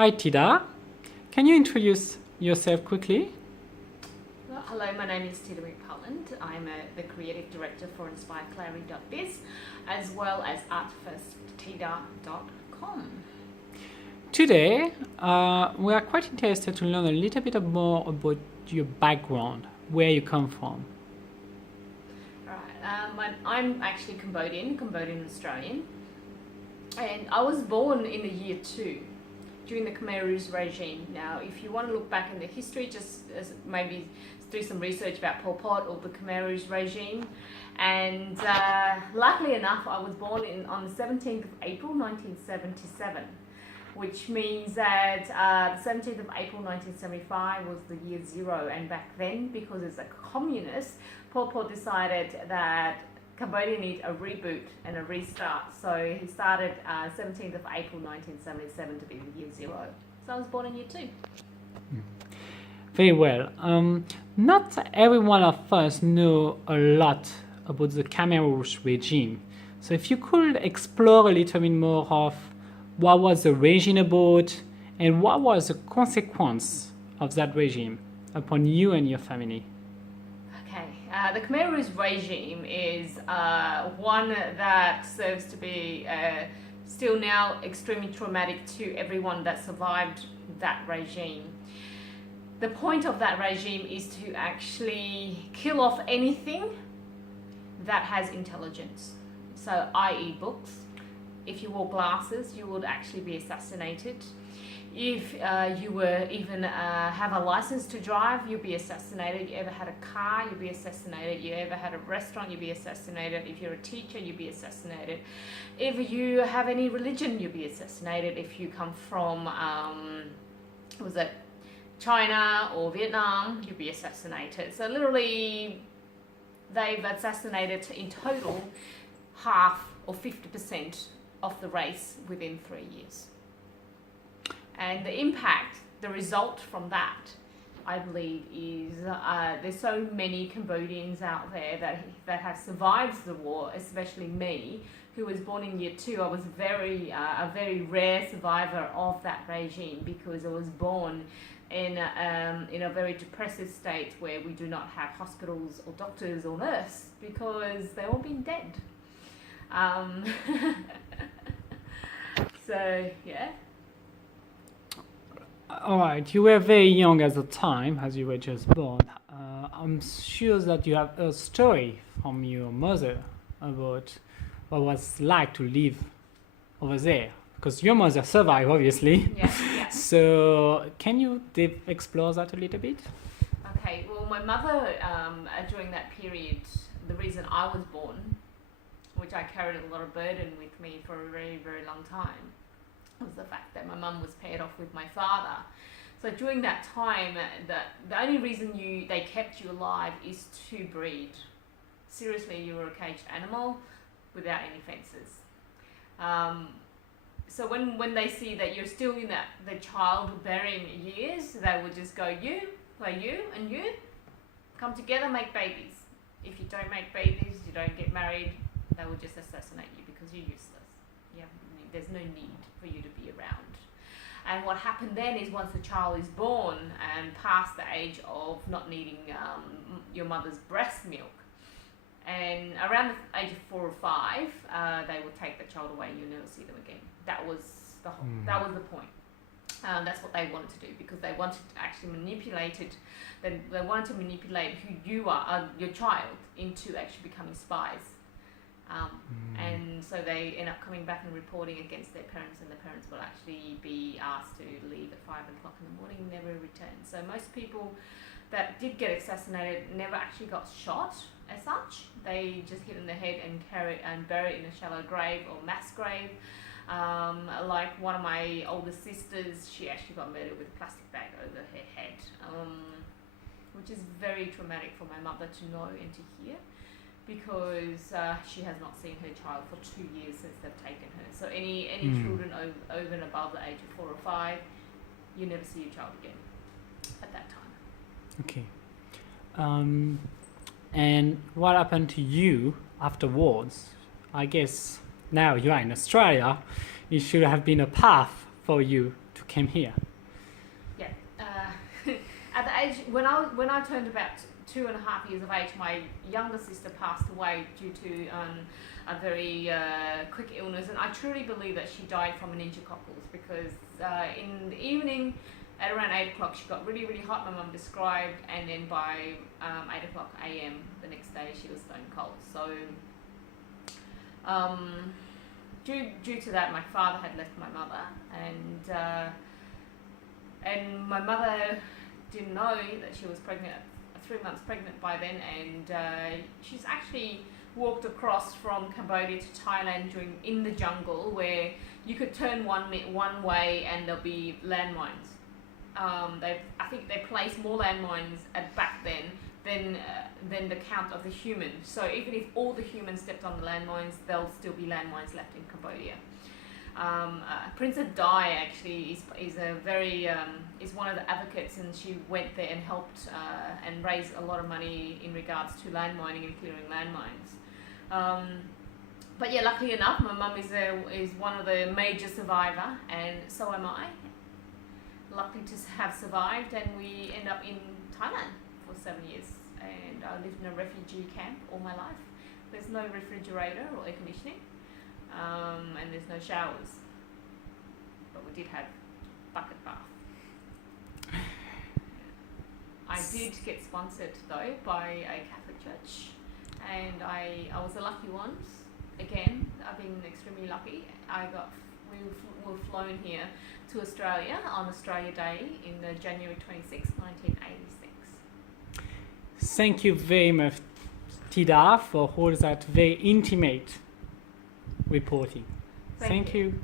Hi, Thyda. Can you introduce yourself quickly? Well, hello, my name is Thyda. I'm the creative director for InspireClarity.biz as well as artfirsttheda.com. Today, we are quite interested to learn a little bit more about your background, where you come from. Right, I'm actually Cambodian Australian, and I was born in the year 2 during the Khmer Rouge regime. Now, if you want to look back in the history, just maybe do some research about Pol Pot or the Khmer Rouge regime. And luckily enough, I was born on the 17th of April 1977, which means that the 17th of April 1975 was the year 0. And back then, because it's a communist, Pol Pot decided that Cambodia needs a reboot and a restart. So he started 17th of April 1977 to be the year 0. So I was born in year 2. Very well. Not every one of us know a lot about the Khmer Rouge regime. So if you could explore a little bit more of what was the regime about and what was the consequence of that regime upon you and your family. Okay, the Khmer Rouge regime is one that serves to be still now extremely traumatic to everyone that survived that regime. The point of that regime is to actually kill off anything that has intelligence. So, i.e. books. If you wore glasses, you would actually be assassinated. If you were even have a license to drive, you'd be assassinated. You ever had a car, you'd be assassinated. You ever had a restaurant, you'd be assassinated. If you're a teacher, you'd be assassinated. If you have any religion, you'd be assassinated. If you come from, was it China or Vietnam, you'd be assassinated. So literally, they've assassinated in total half or 50% of the race within 3 years. And the impact, the result from that, I believe, is there's so many Cambodians out there that have survived the war, especially me, who was born in year 2. I was a very rare survivor of that regime because I was born in a very depressive state where we do not have hospitals or doctors or nurse because they've all been dead. So, yeah. All right, you were very young at the time, as you were just born. I'm sure that you have a story from your mother about what it was like to live over there, because your mother survived, obviously. Yeah. So, can you explore that a little bit? Okay, well, my mother, during that period, the reason I was born, which I carried a lot of burden with me for a very, very long time, was the fact that my mum was paired off with my father. So during that time, the only reason they kept you alive is to breed. Seriously, you were a caged animal without any fences. So when they see that you're still in the childbearing years, they will just go, you, and you, come together, make babies. If you don't make babies, you don't get married, they will just assassinate you because you're useless. There's no need for you to be around. And what happened then is once the child is born and past the age of not needing your mother's breast milk, and around the age of 4 or 5, they will take the child away and you'll never see them again. That was that was the point. That's what they wanted to do because they wanted to actually manipulate it. They wanted to manipulate who you are, your child, into actually becoming spies. And so they end up coming back and reporting against their parents, and the parents will actually be asked to leave at 5 o'clock in the morning and never return. So most people that did get assassinated never actually got shot as such. They just hit in the head and buried in a shallow grave or mass grave. Like one of my older sisters, she actually got murdered with a plastic bag over her head, which is very traumatic for my mother to know and to hear, because she has not seen her child for 2 years since they've taken her. So any children over and above the age of 4 or 5, you never see your child again at that time. Okay. And what happened to you afterwards? I guess now you are in Australia. It should have been a path for you to come here? Yeah. At the age when I turned about 2.5 years of age, my younger sister passed away due to a very quick illness, and I truly believe that she died from meningococcus because in the evening, at around 8 o'clock, she got really, really hot. My mum described, and then by 8 o'clock a.m. the next day, she was stone cold. So, due to that, my father had left my mother, and my mother didn't know that she was pregnant, 3 months pregnant by then, and she's actually walked across from Cambodia to Thailand in the jungle where you could turn one way and there'll be landmines. I think they placed more landmines back then than the count of the humans. So even if all the humans stepped on the landmines, there'll still be landmines left in Cambodia. Princess Di actually is one of the advocates, and she went there and helped and raised a lot of money in regards to landmining and clearing landmines. But yeah, luckily enough, my mum is one of the major survivor, and so am I. Lucky to have survived, and we end up in Thailand for 7 years, and I lived in a refugee camp all my life. There's no refrigerator or air conditioning, and there's no showers, but we did have bucket bath. I did get sponsored though by a Catholic church, and I was the lucky one. Again, I've been extremely lucky. We were flown here to Australia on Australia Day in January 26, 1986. Thank you very much, Thyda, for all that very intimate reporting. Thank you.